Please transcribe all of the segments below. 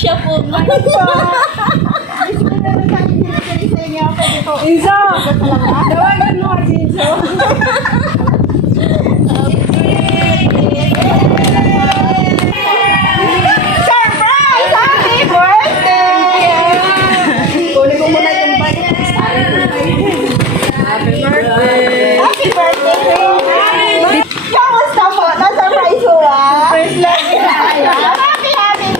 Siya po. Inzo! Tawagan mo si Inzo. Surprise! Happy birthday! Kunin ko muna yung bike. Happy birthday! Happy birthday! Kamusta po? Na-surprise ko ah! First love nila. Happy birthday!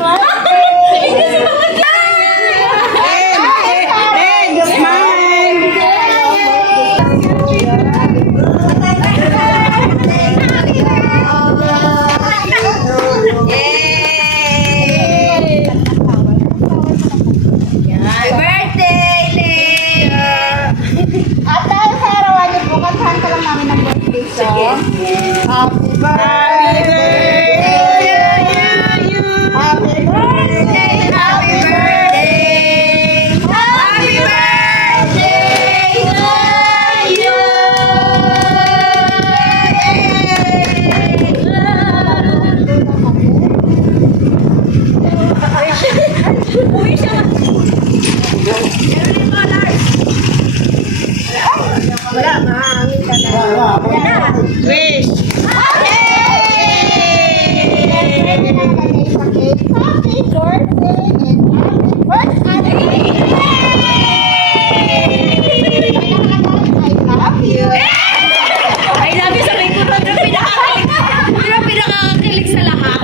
At dahil sa arawan niyo po, kantahan ka lang namin ng birthday song. Happy birthday to you. Happy birthday, happy birthday. Happy birthday to you. Uwi siya. Wala, mahangin ka na. Wish! Happy birthday and happy birthday! I love you! I love you, sabihin ko doon, pinakakakilig sa lahat.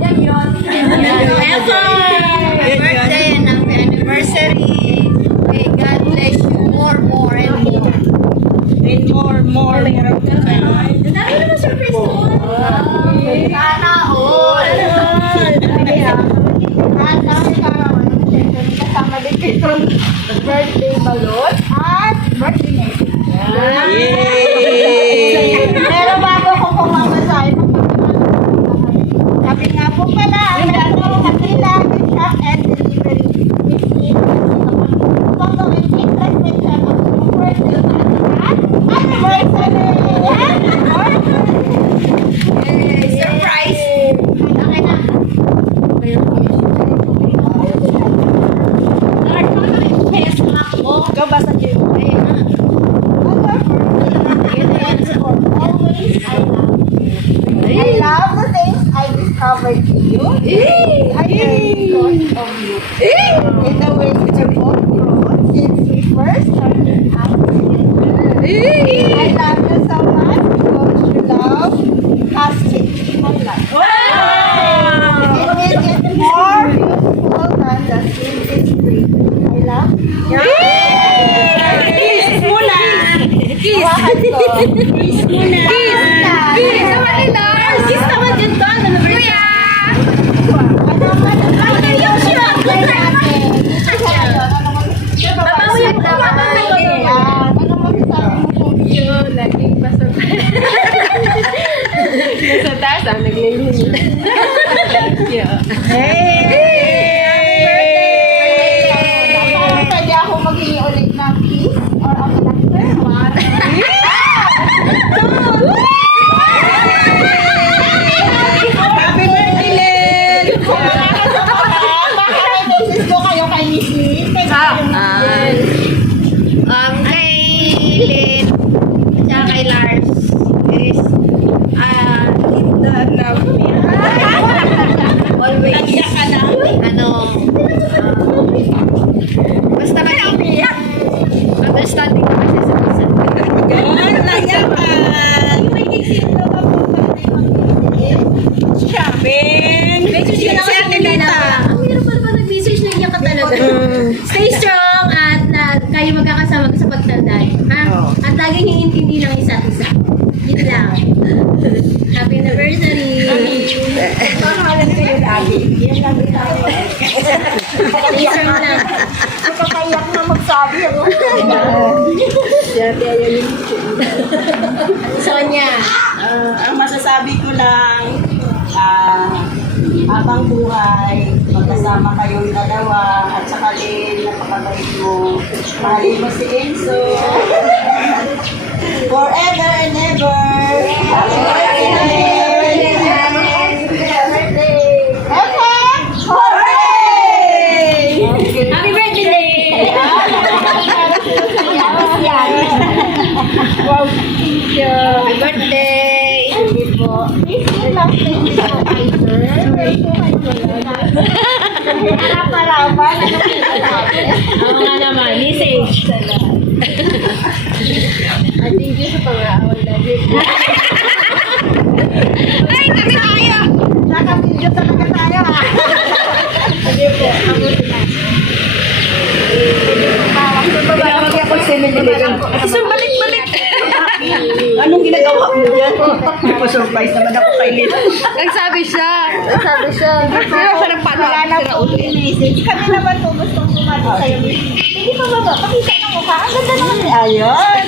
Yan yun. Happy birthday and happy anniversary. May God bless you more and more. And more. Ang dami naman surprise ko. Sana all. Kasama din itong birthday balloon at birthday message. Pero bago ko kumamasahin, sabi nga po pala, ang dato Manila Shop and Delivery is kung gawin interested siya ng birthday at anniversary. Surprise! Okay na. Ikaw ba sa gym? I love the things I discovered in you. I learned because of you. In the way you both grown since we first started out together. I love you so much because you love casting my life. It will get more beautiful than the sweetest tree. I love you. Kiss muna! Kiss! Kiss muna! Kiss! Naman nila! Kiss naman din to! Ano na Kuya! Ano yung siya? Laging pasok. Nasa taas ang naglilinis. Thank you. Pwede ako maghingi ulit ng kiss or ako ng Happy birthday, Len! Bakit may message ko kayo kay Miss Lee? Kay Lynn at saka kay Lars is always basta understanding naman siya sa isa. Shopping! Message yun ako sa kanila. Ang hirap pala nag-message na niya ka talaga. Stay strong at kayo magkakasama sa pagtanda. Ha? At lagi niyong intindi ng isa't isa. Yun lang. Happy anniversary! Pangalan ko yung lagi. Yan lagi tayo. Stay strong lang. Nakakayak na magsabi ako. Dati ayaw yung Sonia. Ang masasabi ko lang, habang buhay, magkasama kayong dalawa, at saka din, napakabait mo. Mahalin mo si Enzo. Forever and ever. Happy birthday! Wow, thank you. Happy birthday. Sige po. Please give lang thank you po kay sir. Harap-harapan. Oo nga naman, message. Thank you sa pag-aawal namin. Ay, kami tayo! Nakapidyo talaga tayo ha. Sige po, ako sila. Pinamagay ako sa nililigan. Sir, balik-balik. Anong ginagawa mo dyan? Surprise naman ako kay Lina. Nagsabi siya. Pero siya nagpano. Wala na po message. Kami naman po gustong sumali sa'yo. Hindi pa ba? Pakita ng mukha. Ang ganda naman. Ayun.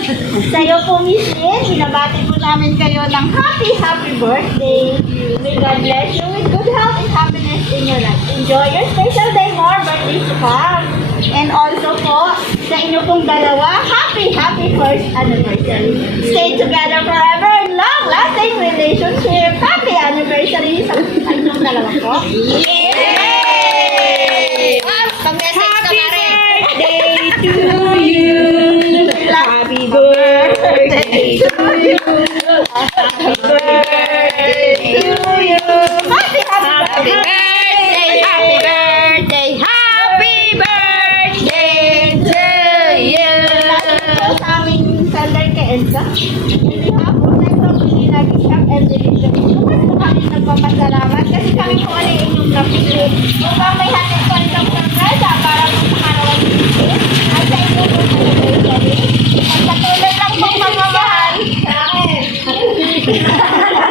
Sa'yo po, Miss Lynn. Binabati po namin kayo ng happy birthday. May God bless you with good health and happiness in your life. Enjoy your special day, more birthdays to come. And also po, sa inyo pong dalawa, happy first anniversary. Stay together forever in long-lasting relationship. Happy anniversary sa inyong dalawa po. Yay! Pag-message ka na rin. Happy birthday to you. Happy birthday to you. Happy birthday to you. Happy birthday. Happy birthday. Happy birthday to you. Sa aming seller kay Elsa. Hindi ha, po tayo from Lagi Shop and Delivery. Bukas po kami nagpapasalamat kasi kami po ano yung inyong napili. Upang may hatid ko rin ang sorpresa para po sa karawan dito. At sa inyo po sa anniversary. At patuloy lang po magmamahal.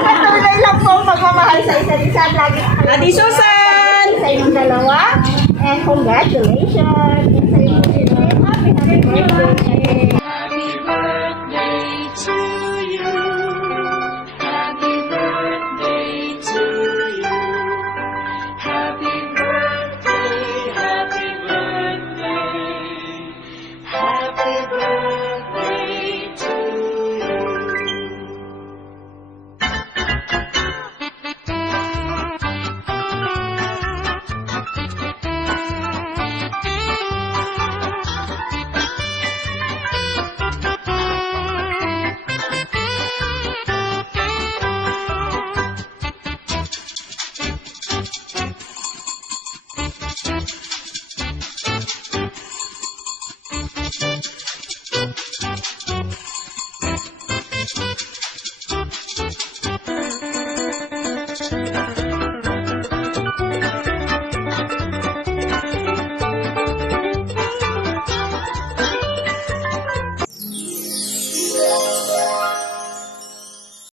Patuloy lang po magmamahal sa isa't isa. Lagi Ate Susan! sa inyong dalawa. And congratulations. And sa inyong happy birthday.